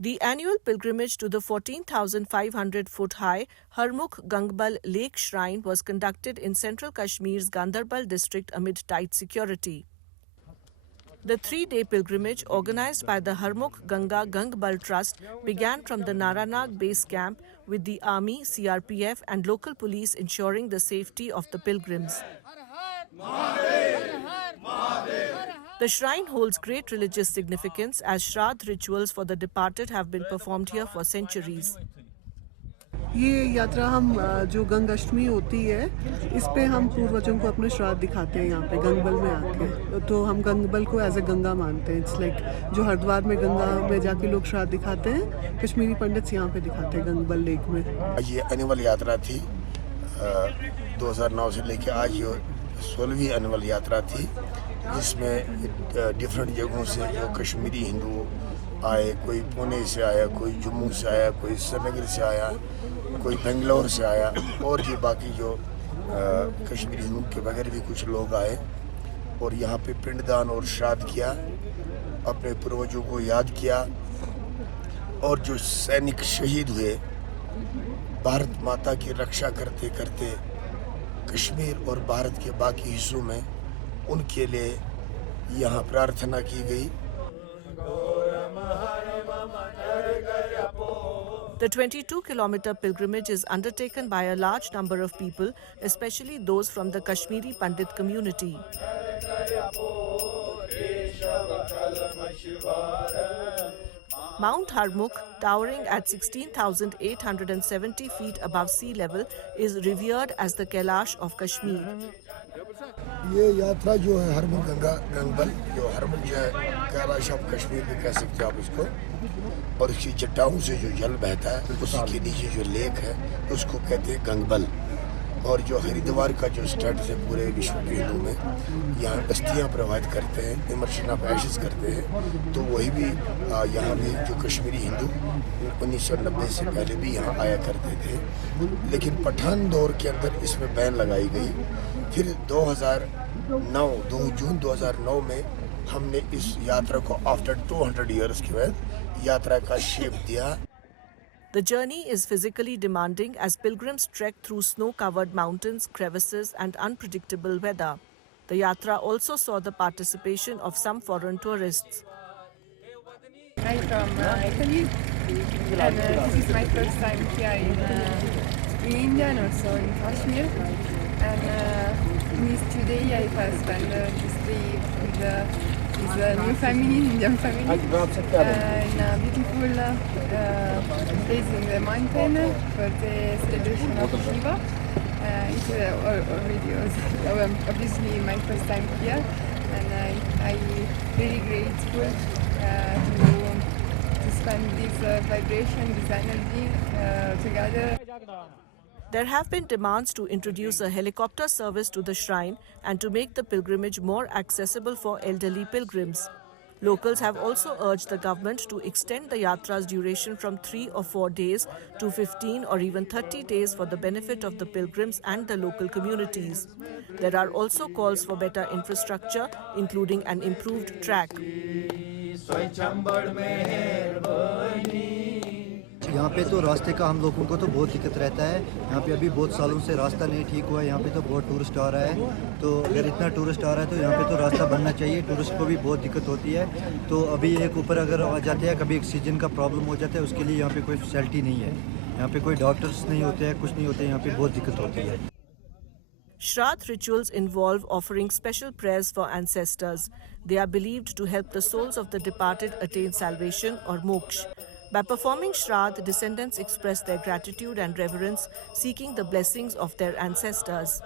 The annual pilgrimage to the 14,500-foot-high Harmukh Gangbal Lake Shrine was conducted in central Kashmir's Gandarbal district amid tight security. The three-day pilgrimage, organized by the Harmukh Ganga Gangbal Trust, began from the Naranag base camp with the army, CRPF and local police ensuring the safety of the pilgrims. The shrine holds great religious significance as Shraddh rituals for the departed have been performed here for centuries. ये यात्रा हम जो गंगा अष्टमी होती है इस पे हम पूर्वजों को अपने श्राद्ध दिखाते हैं यहाँ पे गंगबल में आके। तो हम गंगबल को एज ए गंगा मानते हैं। इट्स लाइक जो हरिद्वार में गंगा में जाके लोग श्राद्ध दिखाते हैं, कश्मीरी पंडित यहाँ पे दिखाते हैं गंगबल लेक में। ये एनुअल यात्रा थी 2009 से लेके आज ये 16वीं एनुअल यात्रा थी, जिसमें डिफरेंट जगहों से जो कश्मीरी हिंदू आए, कोई पुणे से आया, कोई जम्मू से आया, कोई श्रीनगर से आया, कोई बेंगलोर से आया और ये बाकी जो कश्मीरी हिंदू के बगैर भी कुछ लोग आए और यहाँ पे पिंडदान और श्राद्ध किया, अपने पूर्वजों को याद किया और जो सैनिक शहीद हुए भारत माता की रक्षा करते करते कश्मीर और भारत के बाकी हिस्सों में, उनके लिए यहाँ प्रार्थना की गई। The 22-kilometer pilgrimage is undertaken by a large number of people, especially those from the Kashmiri Pandit community. Mount Harmukh, towering at 16,870 feet above sea level, is revered as the Kailash of Kashmir. ये यात्रा जो है हरमुख गंगा गंगबल, जो हरमुख जो है कैलाश ऑफ कश्मीर भी कह सकते हैं आप इसको, और इसकी चट्टानों से जो जल बहता है उसी के नीचे जो लेक है उसको कहते हैं गंगबल। और जो हरिद्वार का जो स्टेटस है पूरे विश्व के हिंदू में, यहाँ अस्थियाँ प्रवाहित करते हैं, इमर्शन ऑफ एशेस करते हैं, तो वही भी यहाँ भी जो कश्मीरी हिंदू 1990 से पहले भी यहाँ आया करते थे, लेकिन पठान दौर के अंदर इसमें बैन लगाई गई। फिर 2 जून 2009 में हमने इस यात्रा को आफ्टर 200 ईयर्स के बाद यात्रा का शेप दिया। The journey is physically demanding as pilgrims trek through snow-covered mountains, crevices and unpredictable weather. The yatra also saw the participation of some foreign tourists. I'm from Italy, and this is my first time here in India and also in Kashmir. And in these 2 days I have spent this day with new family, Indian family, in a beautiful place in the mountain for the celebration of Shiva. It's already obviously my first time here, and I'm really grateful to spend this vibration, this energy together. There have been demands to introduce a helicopter service to the shrine and to make the pilgrimage more accessible for elderly pilgrims. Locals have also urged the government to extend the yatra's duration from 3 or 4 days to 15 or even 30 days for the benefit of the pilgrims and the local communities. There are also calls for better infrastructure, including an improved track. यहाँ पे तो रास्ते का हम लोगों को तो बहुत दिक्कत रहता है। यहाँ पे अभी बहुत सालों से रास्ता नहीं ठीक हुआ है। यहाँ पे तो बहुत टूरिस्ट आ रहा है, तो अगर इतना टूरिस्ट आ रहा है तो यहाँ पे तो रास्ता बनना चाहिए। टूरिस्ट को भी बहुत दिक्कत होती है। तो अभी एक ऊपर अगर आ जाते हैं, कभी ऑक्सीजन का प्रॉब्लम हो जाता है, उसके लिए यहाँ पे कोई फैसिलिटी नहीं है। यहाँ पे कोई डॉक्टर्स नहीं होते हैं, कुछ नहीं होते, यहाँ पे बहुत दिक्कत होती है। Shraddh rituals involve offering special prayers for ancestors. They are believed to help the souls of the departed attain salvation or moksha. By performing Shraddh, descendants express their gratitude and reverence, seeking the blessings of their ancestors.